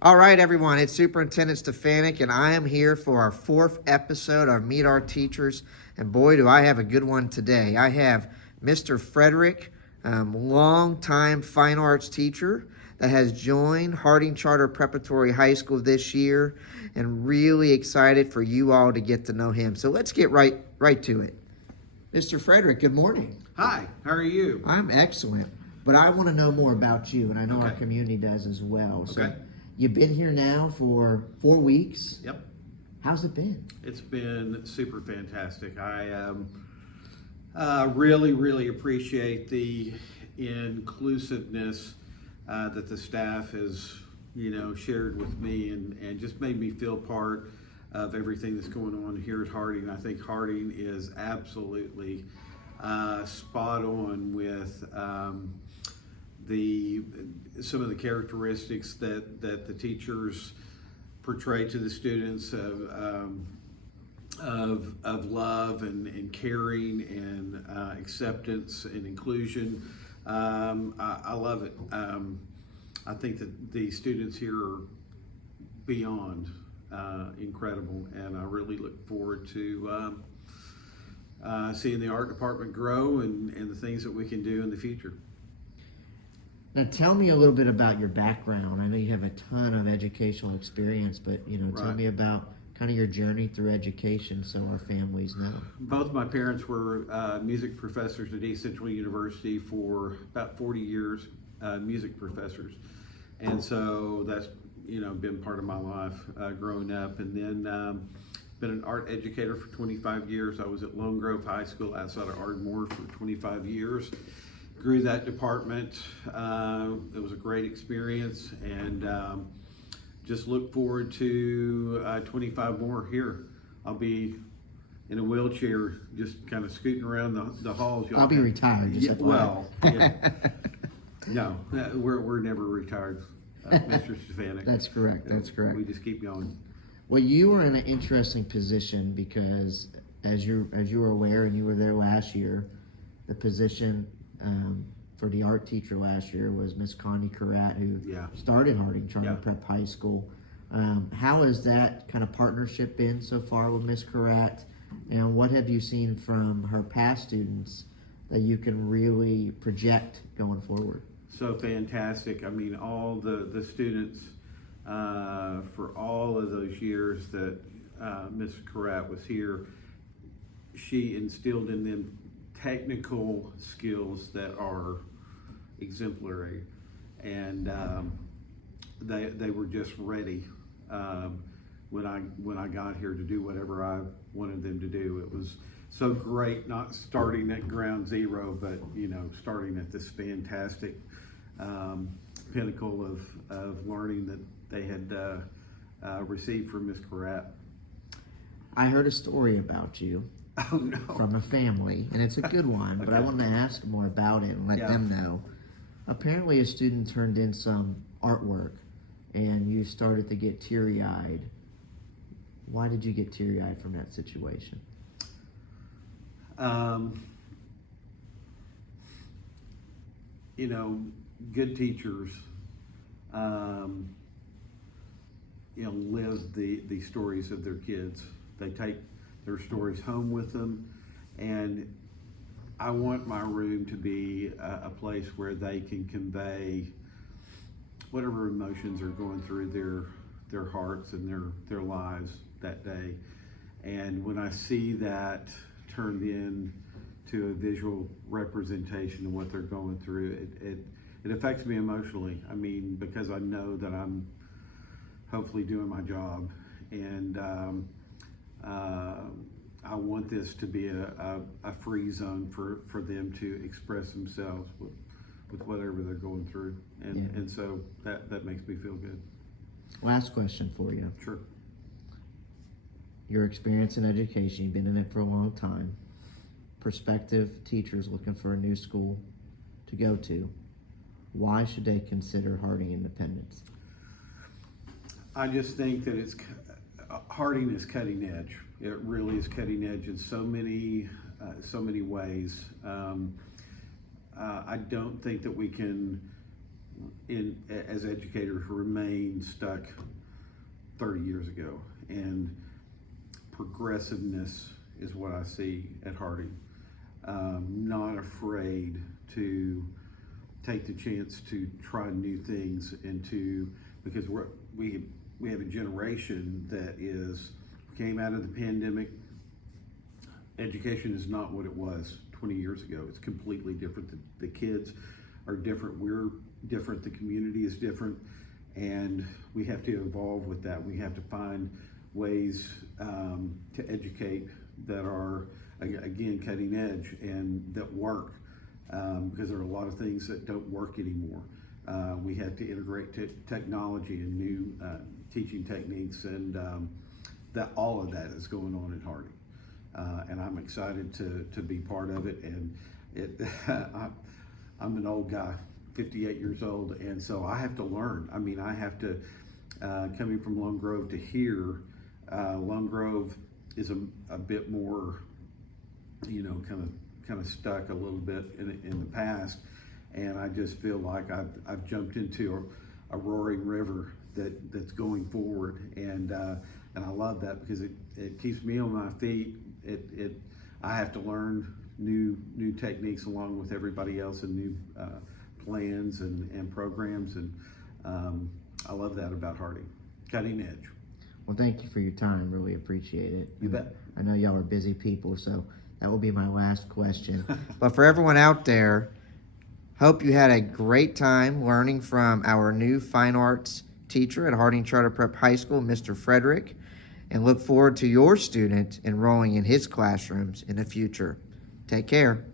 All right, everyone, it's Superintendent Stefanick, and I am here for our fourth episode of Meet Our Teachers. And boy, do I have a good one today. I have Mr. Frederick, longtime fine arts teacher that has joined Harding Charter Preparatory High School this year, and really excited for you all to get to know him. So let's get right to it. Mr. Frederick, good morning. Hi, how are you? I'm excellent, but I want to know more about you, and I know our Okay. community does as well. So Okay. you've been here now for 4 weeks. Yep. How's it been? It's been super fantastic. I really appreciate the inclusiveness that the staff has, shared with me and just made me feel part of everything that's going on here at Harding. I think Harding is absolutely spot on with some of the characteristics that the teachers portray to the students of love and caring and acceptance and inclusion. I love it. I think that the students here are beyond incredible, and I really look forward to seeing the art department grow and the things that we can do in the future. Now tell me a little bit about your background. I know you have a ton of educational experience, but tell Right. me about kind of your journey through education so our families know. Both my parents were music professors at East Central University for about 40 years, music professors. And so that's, been part of my life growing up. And then been an art educator for 25 years. I was at Lone Grove High School outside of Ardmore for 25 years. Grew that department. It was a great experience, and just look forward to 25 more here. I'll be in a wheelchair, just kind of scooting around the halls. I'll be retired. Just Yeah, well, yeah. No, we're never retired, Mr. Stefanick. That's correct. That's correct. We just keep going. Well, you were in an interesting position because, as you were aware, and you were there last year, the position for the art teacher last year was Miss Connie Carrat, who started Harding Charter Prep High School. How has that kind of partnership been so far with Miss Carrat, and what have you seen from her past students that you can really project going forward? So fantastic. I mean, all the students for all of those years that Miss Carrat was here, she instilled in them technical skills that are exemplary, and they were just ready when I got here to do whatever I wanted them to do. It was so great, not starting at ground zero, but starting at this fantastic pinnacle of learning that they had received from Miss Carrat. I heard a story about you. Oh no! From a family, and it's a good one, but I wanted to ask more about it and let them know. Apparently a student turned in some artwork and you started to get teary-eyed. Why did you get teary-eyed from that situation? Good teachers live the stories of their kids. They take their stories home with them, and I want my room to be a place where they can convey whatever emotions are going through their hearts and their lives that day. And when I see that turned in to a visual representation of what they're going through, it affects me emotionally. I mean, because I know that I'm hopefully doing my job, and I want this to be a free zone for them to express themselves with whatever they're going through, and so that makes me feel good. Last question for you. Sure. Your experience in education, you've been in it for a long time. Prospective teachers looking for a new school to go to, why should they consider Harding Independence? I just think that Harding is cutting edge. It really is cutting edge in so many ways. I don't think that we can as educators remain stuck 30 years ago, and progressiveness is what I see at Harding. Not afraid to take the chance to try new things because we have a generation that came out of the pandemic. Education is not what it was 20 years ago. It's completely different. The kids are different. We're different. The community is different. And we have to evolve with that. We have to find ways to educate that are, again, cutting edge and that work, because there are a lot of things that don't work anymore. We have to integrate technology and new teaching techniques, and that all of that is going on at Harding. And I'm excited to be part of it. And I'm an old guy, 58 years old, and so I have to learn. I mean, I have to, coming from Lone Grove to here, Lone Grove is a bit more, kind of stuck a little bit in the past, and I just feel like I've jumped into a roaring river that's going forward, and I love that because it keeps me on my feet. I have to learn new techniques along with everybody else, and new plans and programs, and I love that about Harding. Cutting edge. Well, thank you for your time. Really appreciate it. You bet. I know y'all are busy people, so that will be my last question. But for everyone out there, hope you had a great time learning from our new fine arts teacher at Harding Charter Prep High School, Mr. Frederick, and look forward to your student enrolling in his classrooms in the future. Take care.